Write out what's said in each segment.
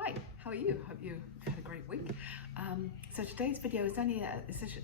Hi, how are you? Hope you had a great week. So today's video is only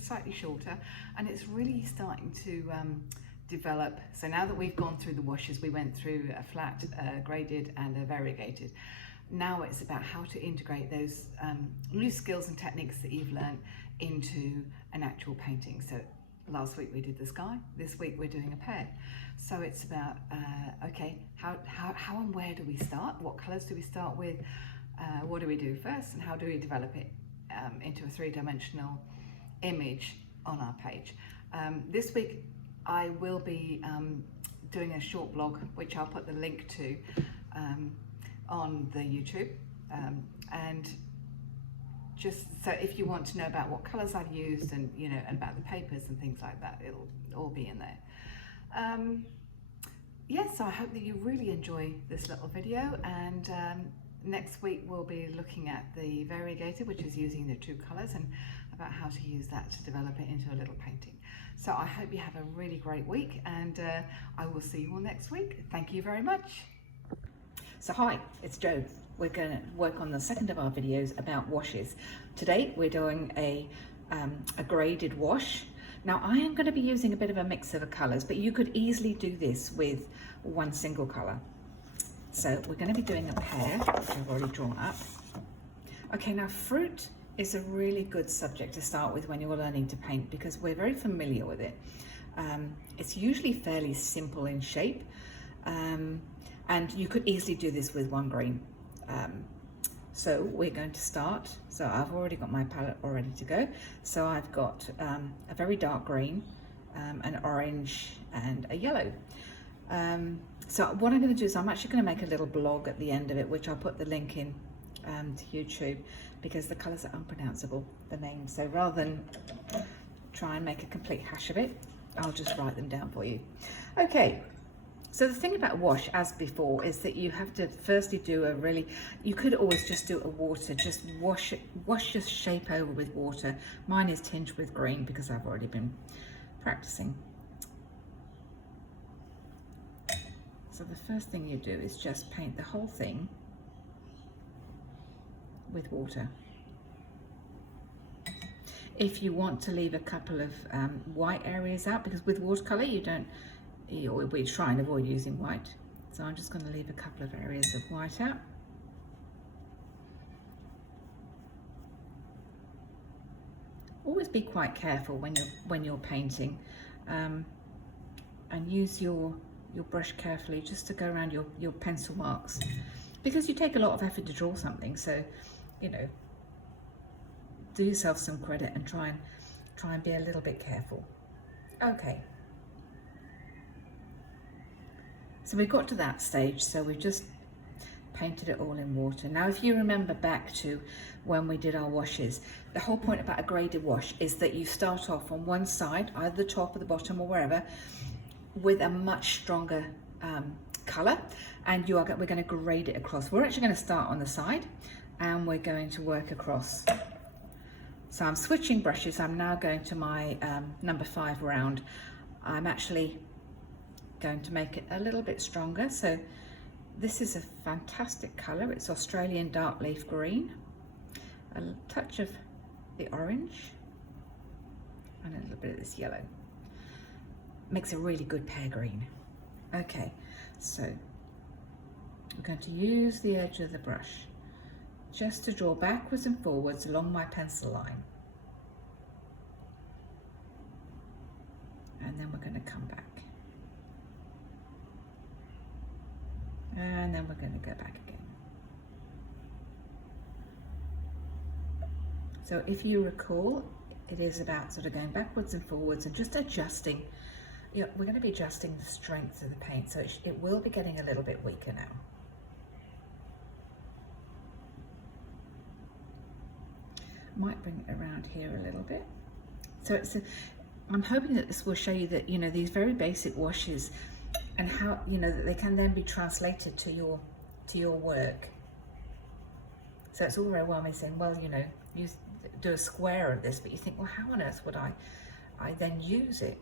slightly shorter, and it's really starting to develop. So now that we've gone through the washes, we went through a flat, graded and a variegated. Now it's about how to integrate those new skills and techniques that you've learned into an actual painting. So last week we did the sky, this week we're doing a pear. So it's about, okay, how and where do we start? What colours do we start with? What do we do first, and how do we develop it into a three-dimensional image on our page? This week I will be doing a short blog, which I'll put the link to on the YouTube, and just so if you want to know about what colours I've used and and about the papers and things like that, it'll all be in there. Yes, so I hope that you really enjoy this little video, and next week we'll be looking at the variegated, which is using the two colours, and about how to use that to develop it into a little painting. So I hope you have a really great week, and I will see you all next week. Thank you very much. So hi, it's Jo. We're going to work on the second of our videos about washes. Today we're doing a graded wash. Now I am going to be using a bit of a mix of colours, but you could easily do this with one single colour. So we're going to be doing a pear, which I've already drawn up. Okay, now fruit is a really good subject to start with when you're learning to paint, because we're very familiar with it. It's usually fairly simple in shape, and you could easily do this with one green. So we're going to start. So I've already got my palette all ready to go. So I've got a very dark green, an orange and a yellow. So what I'm going to do is I'm actually going to make a little blog at the end of it, which I'll put the link in to YouTube, because the colours are unpronounceable, the names. So rather than try and make a complete hash of it, I'll just write them down for you. Okay, so the thing about wash, as before, is that you have to firstly do a really, you could always just do a water, just wash your shape over with water. Mine is tinged with green because I've already been practicing. So the first thing you do is just paint the whole thing with water. If you want to leave a couple of white areas out, because with watercolour we try and avoid using white. So I'm just going to leave a couple of areas of white out. Always be quite careful when you're painting, and use your brush carefully just to go around your pencil marks, because you take a lot of effort to draw something. So do yourself some credit and try and be a little bit careful. Okay, so we've got to that stage, so we've just painted it all in water. Now if you remember back to when we did our washes, the whole point about a graded wash is that you start off on one side, either the top or the bottom or wherever, with a much stronger colour, and we're going to grade it across. We're actually going to start on the side and we're going to work across. So I'm switching brushes. I'm now going to my number 5 round. I'm actually going to make it a little bit stronger. So this is a fantastic colour. It's Australian dark leaf green, a touch of the orange and a little bit of this yellow. Makes a really good pear green. Okay, so I'm going to use the edge of the brush just to draw backwards and forwards along my pencil line, and then we're going to come back, and then we're going to go back again. So if you recall, it is about sort of going backwards and forwards and just adjusting. We're going to be adjusting the strength of the paint, so it will be getting a little bit weaker now. Might bring it around here a little bit. So I'm hoping that this will show you that these very basic washes, and how that they can then be translated to your work. So it's all very well me saying, well, you do a square of this, but you think, well, how on earth would I then use it?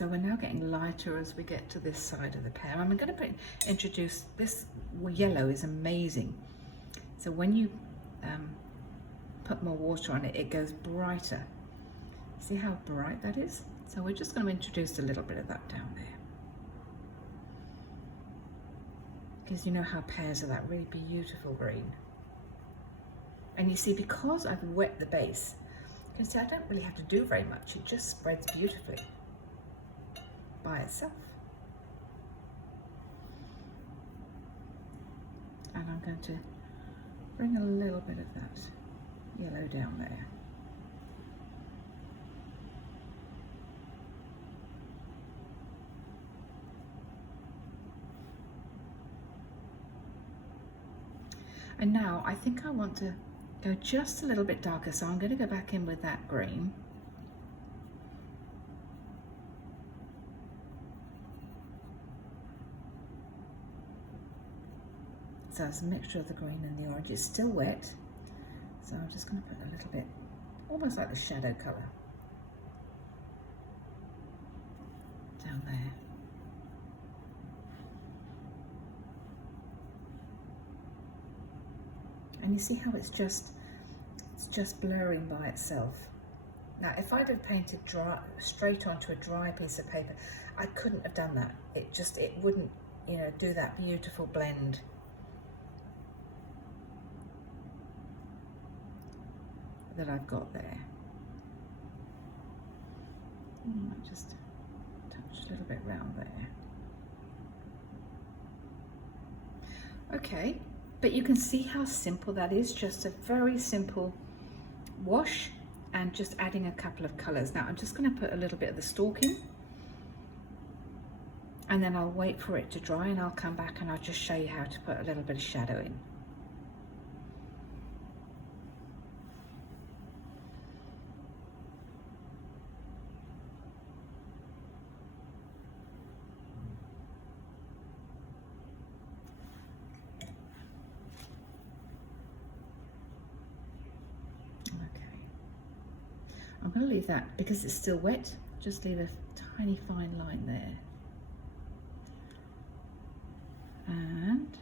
So we're now getting lighter as we get to this side of the pear. I'm going to introduce this yellow is amazing. So when you put more water on it, it goes brighter. See how bright that is? So we're just going to introduce a little bit of that down there. Because you know how pears are that really beautiful green. And you see, because I've wet the base, you can see I don't really have to do very much. It just spreads beautifully by itself. And I'm going to bring a little bit of that yellow down there. And now I think I want to go just a little bit darker, so I'm going to go back in with that green. So it's a mixture of the green and the orange. It's still wet, so I'm just going to put a little bit, almost like the shadow colour, down there. And you see how it's just blurring by itself. Now, if I'd have painted straight onto a dry piece of paper, I couldn't have done that. It wouldn't, you know, do that beautiful blend. That I've got there. I might just touch a little bit round there. Okay, but you can see how simple that is, just a very simple wash and just adding a couple of colours. Now I'm just going to put a little bit of the stalk in, and then I'll wait for it to dry and I'll come back and I'll just show you how to put a little bit of shadow in. I'm going to leave that, because it's still wet, just leave a tiny fine line there. And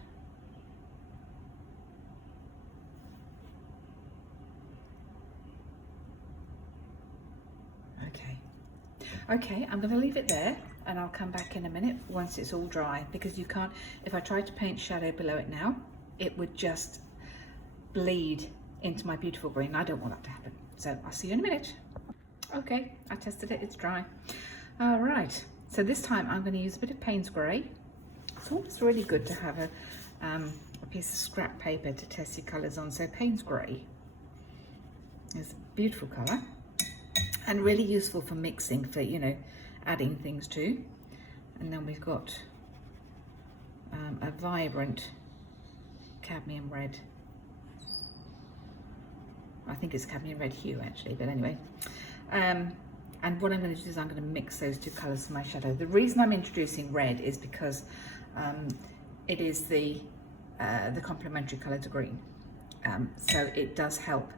okay, I'm going to leave it there and I'll come back in a minute once it's all dry, because you can't, if I tried to paint shadow below it now, it would just bleed into my beautiful green. I don't want that to happen. So I'll see you in a minute. Okay, I tested it, it's dry. All right, so this time I'm going to use a bit of Payne's Grey. It's always really good to have a piece of scrap paper to test your colours on. So Payne's Grey is a beautiful colour and really useful for mixing, for, you know, adding things to. And then we've got a vibrant cadmium red. I think it's cadmium red hue actually, but anyway. And what I'm going to do is I'm going to mix those two colours for my shadow. The reason I'm introducing red is because it is the complementary colour to green. So it does help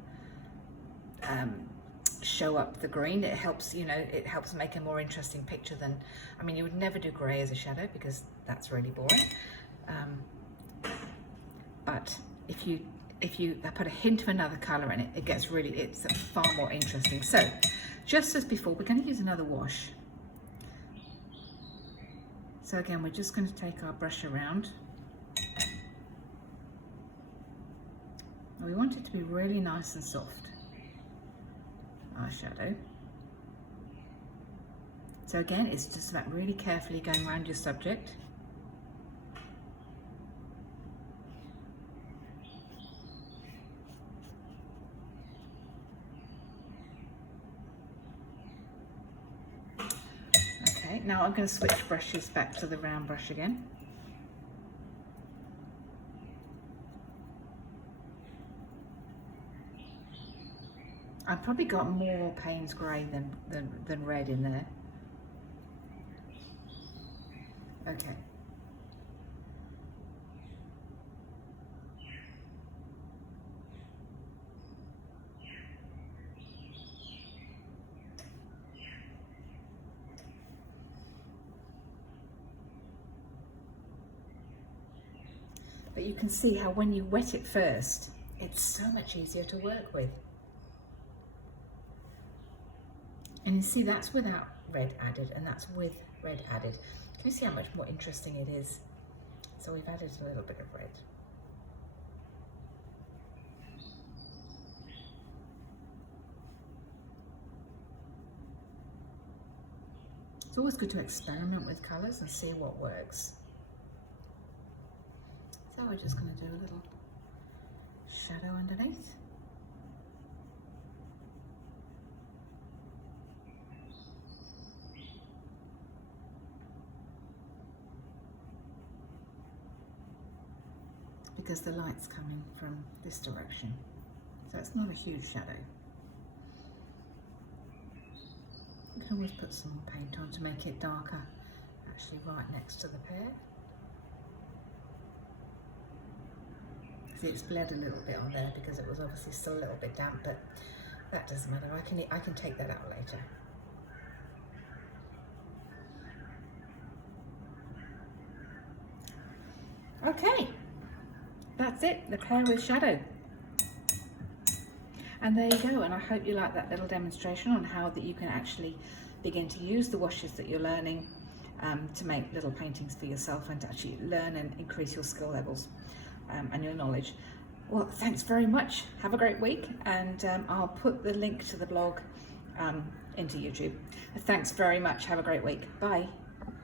show up the green. It helps, you know, it helps make a more interesting picture than, I mean, you would never do grey as a shadow because that's really boring. But if you put a hint of another colour in it, it gets really, it's far more interesting. So just as before, we're going to use another wash. So again, we're just going to take our brush around. We want it to be really nice and soft, our shadow. So again, it's just about really carefully going around your subject. Okay, now I'm going to switch brushes back to the round brush again. I've probably got more Payne's Grey than red in there. Okay. But you can see how when you wet it first, it's so much easier to work with. And you see that's without red added, and that's with red added. Can you see how much more interesting it is? So we've added a little bit of red. It's always good to experiment with colours and see what works. So we're just going to do a little shadow underneath. Because the light's coming from this direction, so it's not a huge shadow. You can always put some more paint on to make it darker, actually right next to the pear. See, it's bled a little bit on there because it was obviously still a little bit damp, but that doesn't matter. I can take that out later. Okay, that's it, the pear with shadow. And there you go, and I hope you like that little demonstration on how that you can actually begin to use the washes that you're learning to make little paintings for yourself and to actually learn and increase your skill levels and your knowledge. Well, thanks very much. Have a great week, and I'll put the link to the blog into YouTube. Thanks very much. Have a great week. Bye.